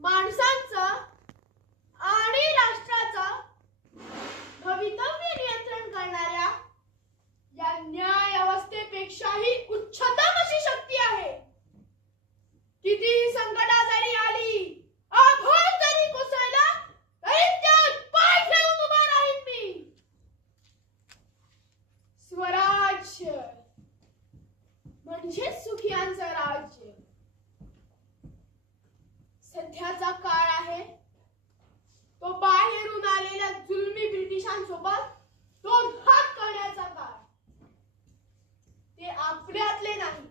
माणसांचा आणि राष्ट्राचा भवितव्य नियंत्रण करणाऱ्या या न्याय अवस्थेपेक्षाही उच्चतम अशी शक्ती आहे. कितीही संकटा जरी आली, आभाळ जरी कोसळला, तरी त्यात पाय ठेवून उभा राहीन मी. स्वराज्य म्हणजे सुखियांचं राज्य. सध्याचा काळ आहे तो बाहेरून आलेल्या जुलमी ब्रिटिशांसोबत दोन हात करण्याचा काळ. ते आपल्यातले नाही,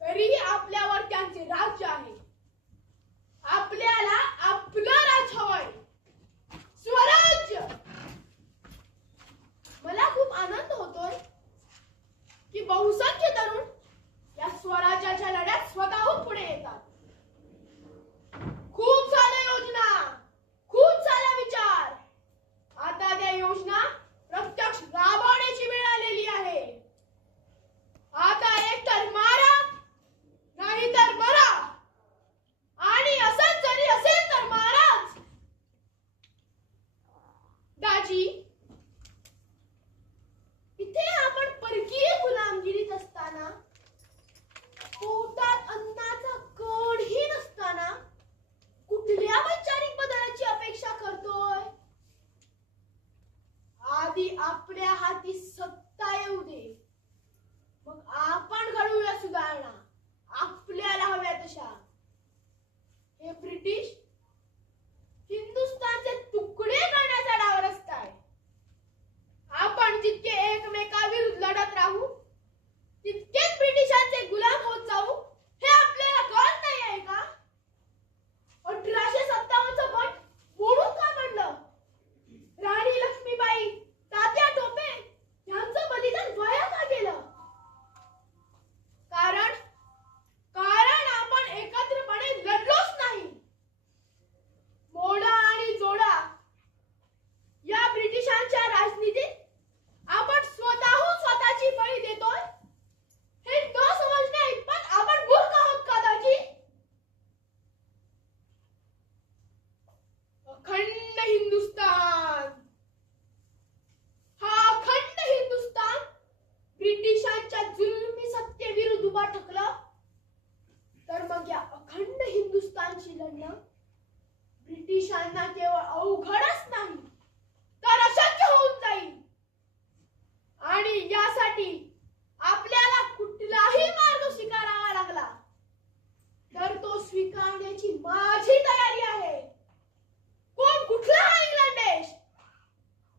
तरीही आपल्यावर त्यांचे राज्य आहे. आपल्याला आपलं राज्य हवंय, स्वराज्य. मला खूप आनंद होतोय की बहुसंख्य तरुण या स्वराज्याच्या लढ्यात स्वतःहून पुढे येतात. खूप साऱ्या योजना, खूप सारा विचार. आता त्या योजना प्रत्यक्ष राबवण्याची वेळ आलेली आहे. आता एक तर मारा, नाही तर मरा, आणि असंच जरी असेल तर माराच. दाजी, इथे आपण परकीय गुलामगिरीत असताना, पोटात अन्नाचा कणही नसताना कुठल्या वैचारिक बदलाची अपेक्षा करतोय? आधी आपल्या हाती सत्ता येऊ दे, मग आपण घडवूया सुधारणा आपल्याला हव्या तशा. हे ब्रिटिश हिंदुस्थानचे तुकडे करण्याचा डाव रचताय. आपण जितके एकमेकाविरुद्ध लढत राहू, तितकेच ब्रिटिशांचे गुलाम होत जाऊ, हे आपल्याला कळत नाही आहे का? 1857चं बंड मोडून का पडलं? राणी लक्ष्मीबाई, तात्या टोपे यांचं बलिदान वाया का गेलं? कारण आपण एकत्रपणे लढलोच नाही. मोडा आणि जोडा या ब्रिटिशांच्या राजनीतीत आपण स्वतःहून स्वतःची बळी देतोय, हे न समजण्या इतपत आपण मूर्ख आहोत का दाजी? अखंड हिंदुस्तान, हा अखंड हिंदुस्तान ब्रिटिशांच्या जुलमी सत्तेविरुद्ध उभा ठाकला, तर मग या अखंड हिंदुस्तानची लढणं ब्रिटिशांना केवळ अवघडच नाही तर अशक्य होऊन जाईल. आणि यासाठी आपल्याला कुठलाही मार्ग स्वीकारावा लागला तर तो स्वीकारण्याची माझी तयारी आहे. कोण कुठला हा इंग्लंड देश?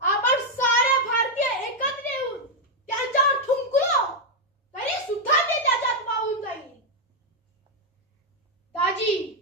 आपण सारे भारतीय एकत्र येऊन त्यांच्यावर थुंकलो तरी सुद्धा ते त्याच्यात वाहून जाईल. दाजी,